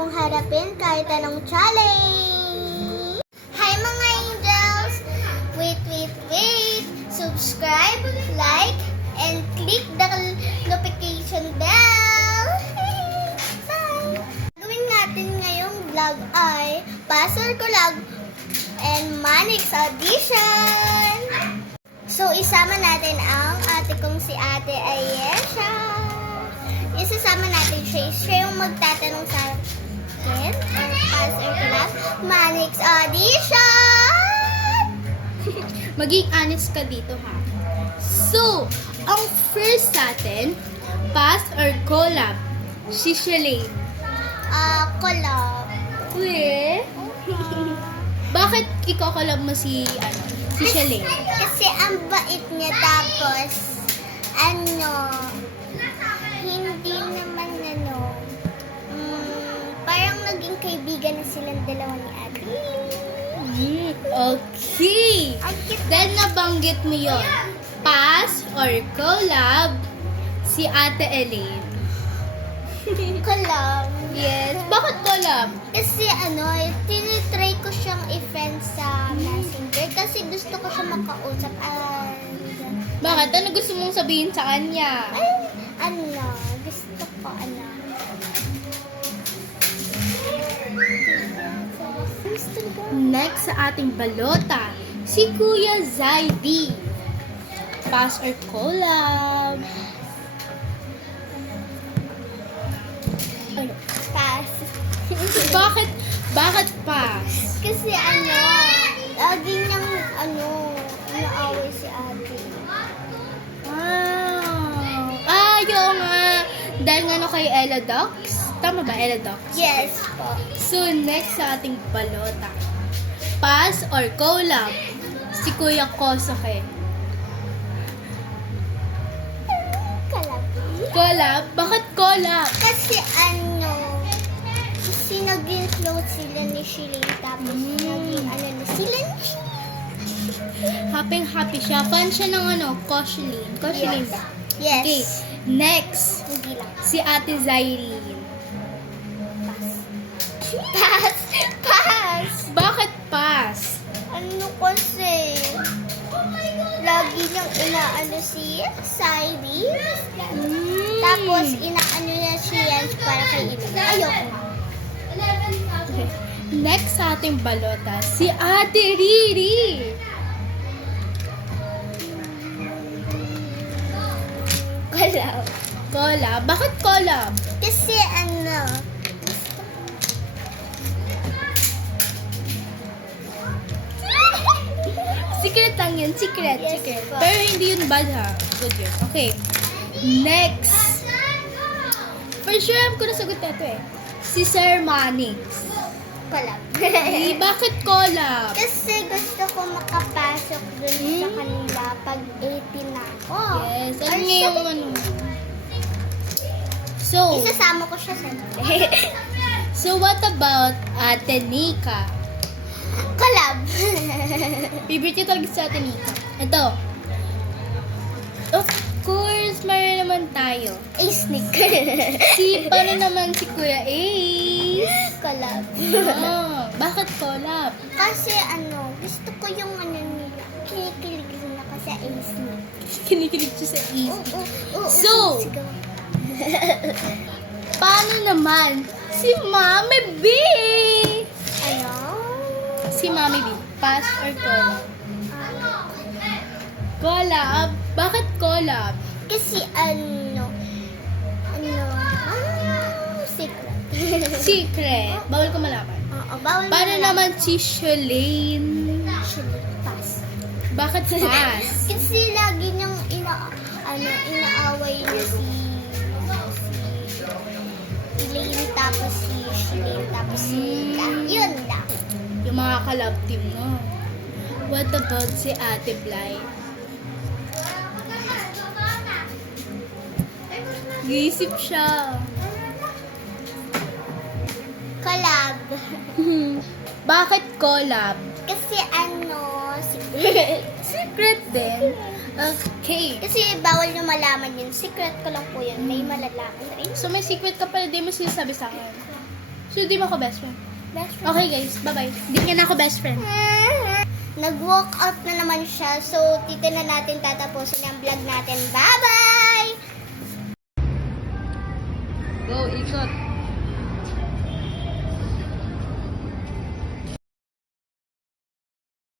akong harapin kahit anong challenge. Hi mga angels! Wait. Subscribe, like, and click the notification bell. Bye! Gawin natin ngayong vlog ay Pastor Collab and Manix Audition. So, isama natin ang ate kong si Ate Ayesha. Isasama natin siya yung magtatanong sa akin or Pastor Collab Manix Audition. Maging honest ka dito, ha? So, ang first natin, pass or collab? Si Shalane. Collab. Uy? Bakit iko-collab mo si Shalane? Kasi ang bait niya, tapos hindi naman parang naging kaibigan na silang dalawa ni Ate. Okay. Then nabanggit mo yon. Pass or collab si Ate Elaine? Collab. Yes. Bakit collab? Kasi tinitry ko siyang i-friend sa Messenger kasi gusto ko siya makausap. Bakit? Ano gusto mong sabihin sa kanya? Gusto ko, Next sa ating balota, si Kuya Zaidi. Pass or collab? Pass. Bakit pass? Kasi lagi niyang inaaway si Ate. Yung dahil nga kay Ella Docs? Tama ba, Ella Docs? Yes po. So, next sa ating balota. Pass or collab? Si Kuya Kosoke. Collab. Collab? Bakit collab? Kasi naging close sila ni Shilin, tapos naging na sila ni Happy siya. Fan siya ng Koshlin. Koshlin ba? Yes. Okay. Next, Hindi lang. si Ate Zyrene. Pass. Bakit pass? Kasi lagi niyang inaano si Saidi. Tapos inaano niya si Jens para kay Ina. Ayoko nga. Okay. Next sa ating balota, si Ate Riri. Collab. Collab? Bakit collab? Kasi Secret lang yun. Secret. Yes, po. Pero hindi yun bad, ha? Good yun. Okay. Next. For sure, alam ko nasagot na ito eh. Si Sir Manix. collab. Bakit collab? Kasi gusto ko makapasok dun sa kanila pag 18 na ako. Yes. Or Ano yung So, isasama ko siya siyempre. so what about Ate Nika? Collab. Favorite niya talaga sa Ate Nika. Ito. Of course, mayroon naman tayo. Sneak. Paano naman si Kuya Ace? Collab. Bakit collab? Kasi gusto ko yung nila. Kinikilig na kasi sneak. Kinikilig siya sa Ace. So, sigaw. paano naman si Mami B? Si Mami B, pass or collab? Collab? Bakit collab? Kasi secret. Secret. Bawal ko malaman. Oo, bawal Paano na naman si Shalane? pass. Bakit pass? Kasi lagi niyang inaaway niya si Elaine, tapos si Shilin, tapos si Nika. Yun lang. Yung mga kalab team, no? What about si Ate Bly? Gisip siya. Collab. Bakit collab? Kasi secret. Secret din. Okay. Kasi bawal nyo malaman yun. Secret ko lang po yun. May malalaman rin. So may secret ka pala, di mo sinasabi sa akin. So, di mo ako best friend? Best friend. Okay guys, bye-bye. Hindi niya na ako best friend. Nag-walk out na naman siya. So, dito na natin tatapusin ang vlog natin. Bye-bye! Go, ikot.